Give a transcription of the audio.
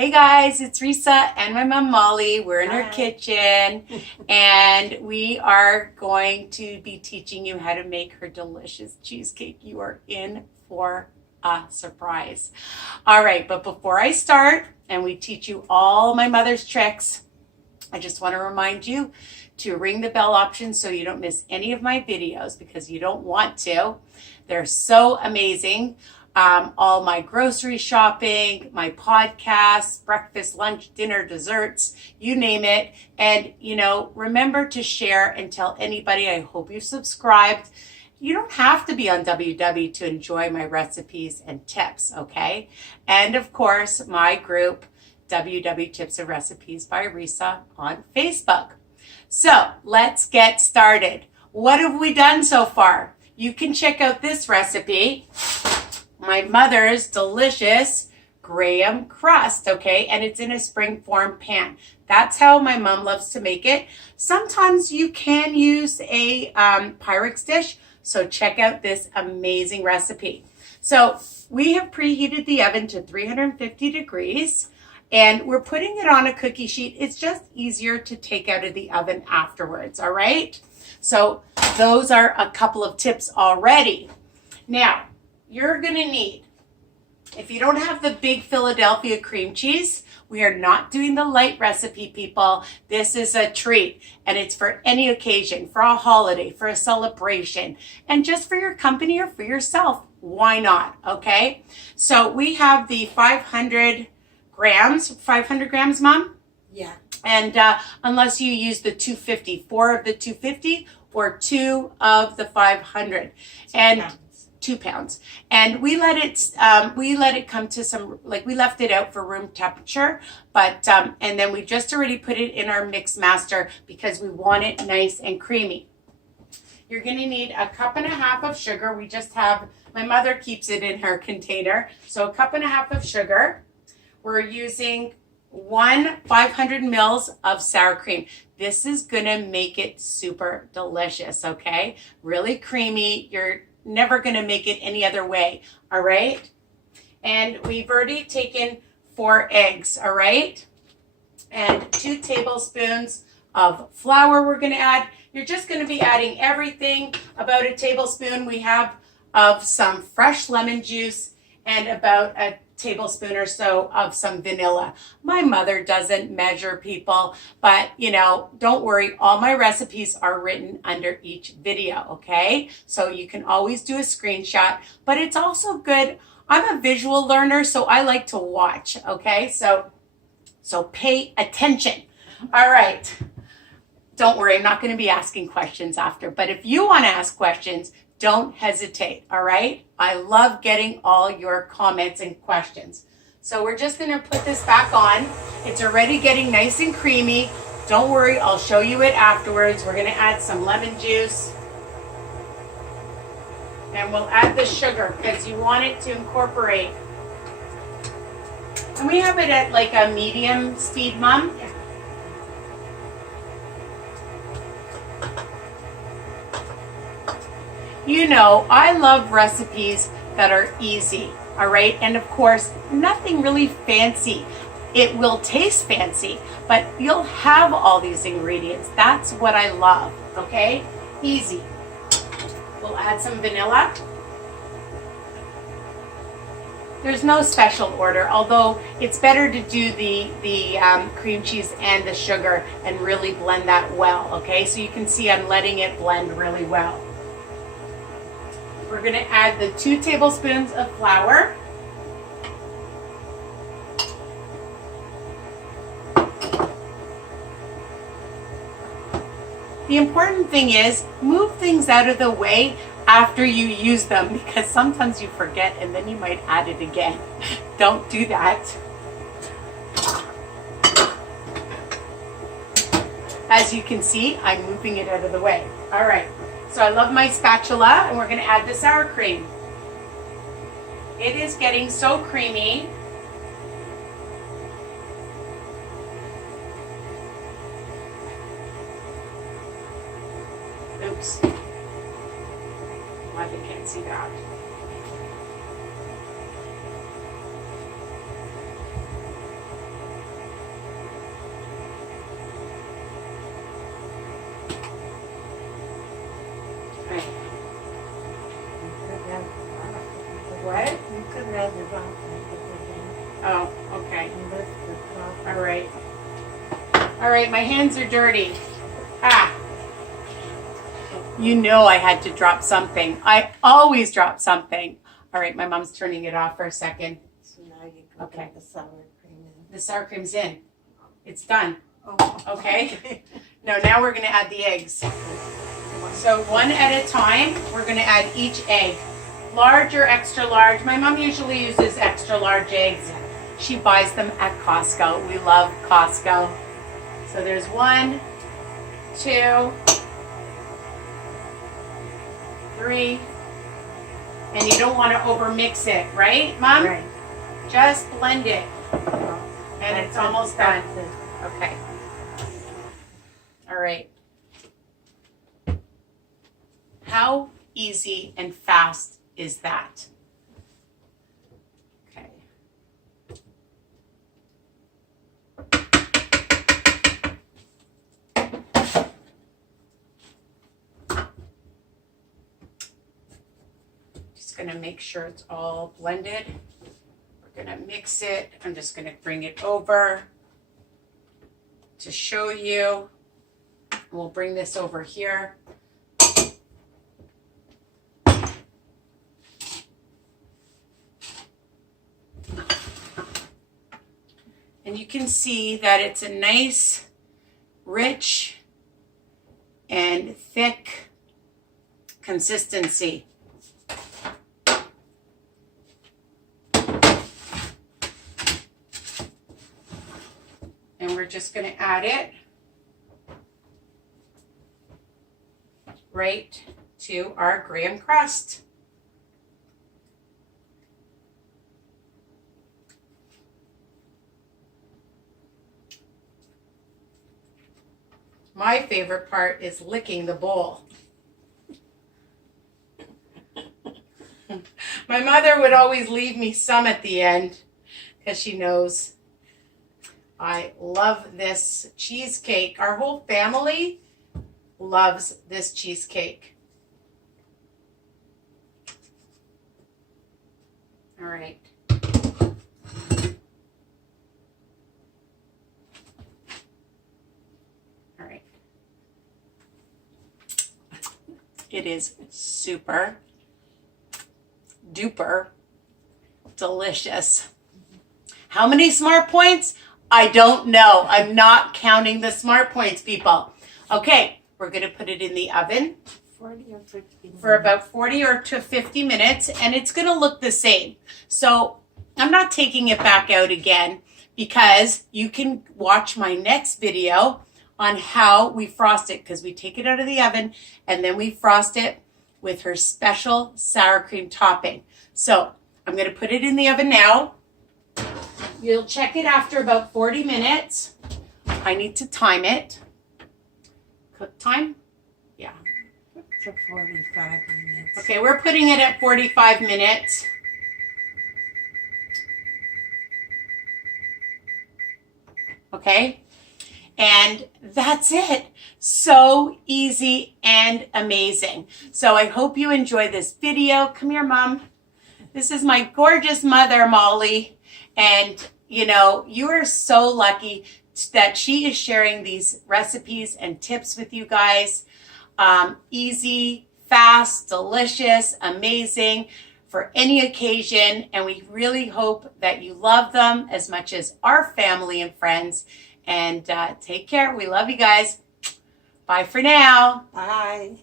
Hey guys, it's Risa and my mom Molly. We're in Hi. our kitchen and we are going to be teaching you how to make her delicious cheesecake. You are in for a surprise. All right, but before I start and we teach you all my mother's tricks, I just want to remind you to ring the bell option so you don't miss any of my videos because you don't want to. They're so amazing. All my grocery shopping, my podcasts, breakfast, lunch, dinner, desserts, you name it. And, remember to share and tell anybody. I hope you subscribed. You don't have to be on WW to enjoy my recipes and tips, okay? And of course, my group, WW Tips and Recipes by Risa on Facebook. So let's get started. What have we done so far? You can check out this recipe, my mother's delicious graham crust, okay? And it's in a springform pan. That's how my mom loves to make it. Sometimes you can use a Pyrex dish, so check out this amazing recipe. So we have preheated the oven to 350 degrees. And we're putting it on a cookie sheet. It's just easier to take out of the oven afterwards, all right? So those are a couple of tips already. Now, you're gonna need, if you don't have the big Philadelphia cream cheese, we are not doing the light recipe, people. This is a treat, and it's for any occasion, for a holiday, for a celebration, and just for your company or for yourself. Why not, okay? So we have the 500 grams, Mom? Yeah. And unless you use the 250, 4 of the 250 or 2 of the 500. And 2 pounds. And we let it come to some, we left it out for room temperature, but, and then we just already put it in our mix master because we want it nice and creamy. You're gonna need 1.5 cups of sugar. We just have, my mother keeps it in her container. So 1.5 cups of sugar. We're using 500 mils of sour cream. This is gonna make it super delicious, okay? Really creamy. You're never gonna make it any other way, all right? And we've already taken 4 eggs, all right? And 2 tablespoons of flour we're gonna add. You're just gonna be adding everything, about a tablespoon we have of some fresh lemon juice and about a tablespoon or so of some vanilla. My mother doesn't measure, people, but don't worry, all my recipes are written under each video, okay? So you can always do a screenshot, but it's also good. I'm a visual learner, so I like to watch, okay? So pay attention. All right. Don't worry, I'm not going to be asking questions after, but if you want to ask questions, don't hesitate, all right? I love getting all your comments and questions. So we're just gonna put this back on. It's already getting nice and creamy. Don't worry, I'll show you it afterwards. We're gonna add some lemon juice. And we'll add the sugar because you want it to incorporate. And we have it at a medium speed, Mom. Yeah. I love recipes that are easy, all right? And of course, nothing really fancy. It will taste fancy, but you'll have all these ingredients. That's what I love, okay? Easy. We'll add some vanilla. There's no special order, although it's better to do the cream cheese and the sugar and really blend that well, okay? So you can see I'm letting it blend really well. We're gonna add the 2 tablespoons of flour. The important thing is move things out of the way after you use them because sometimes you forget and then you might add it again. Don't do that. As you can see, I'm moving it out of the way. All right. So I love my spatula, and we're going to add the sour cream. It is getting so creamy. Oops. I can't see that. Right. What? You could have the rock. Oh, okay. And that's the top. All right. All right, my hands are dirty. Ah. You know I had to drop something. I always drop something. All right, my mom's turning it off for a second. So now you can Okay. put the sour cream in. The sour cream's in. It's done. Oh, Okay. Now we're going to add the eggs. So one at a time, we're going to add each egg. Large or extra large. My mom usually uses extra large eggs. She buys them at Costco. We love Costco. So there's 1, 2, 3. And you don't want to over mix it, right, Mom? Right. Just blend it. And it's almost done. Okay. All right. How easy and fast is that? Okay. Just gonna make sure it's all blended. We're gonna mix it. I'm just gonna bring it over to show you. We'll bring this over here. And you can see that it's a nice, rich, and thick consistency. And we're just going to add it right to our graham crust. My favorite part is licking the bowl. My mother would always leave me some at the end because she knows I love this cheesecake. Our whole family loves this cheesecake. All right. All right. It is super duper delicious. How many smart points? I don't know. I'm not counting the smart points, people. Okay, we're going to put it in the oven 40 or 50 for about 40 or to 50 minutes, and it's going to look the same. So I'm not taking it back out again because you can watch my next video on how we frost it, because we take it out of the oven and then we frost it with her special sour cream topping. So I'm going to put it in the oven now. You'll check it after about 40 minutes. I need to time it. Cook time? Yeah. to 45 minutes. Okay, we're putting it at 45 minutes. Okay, and that's it. So easy and amazing. So I hope you enjoy this video. Come here, Mom. This is my gorgeous mother, Molly. And, you know, you are so lucky that she is sharing these recipes and tips with you guys. Easy, fast, delicious, amazing for any occasion. And we really hope that you love them as much as our family and friends. And take care. We love you guys. Bye for now. Bye.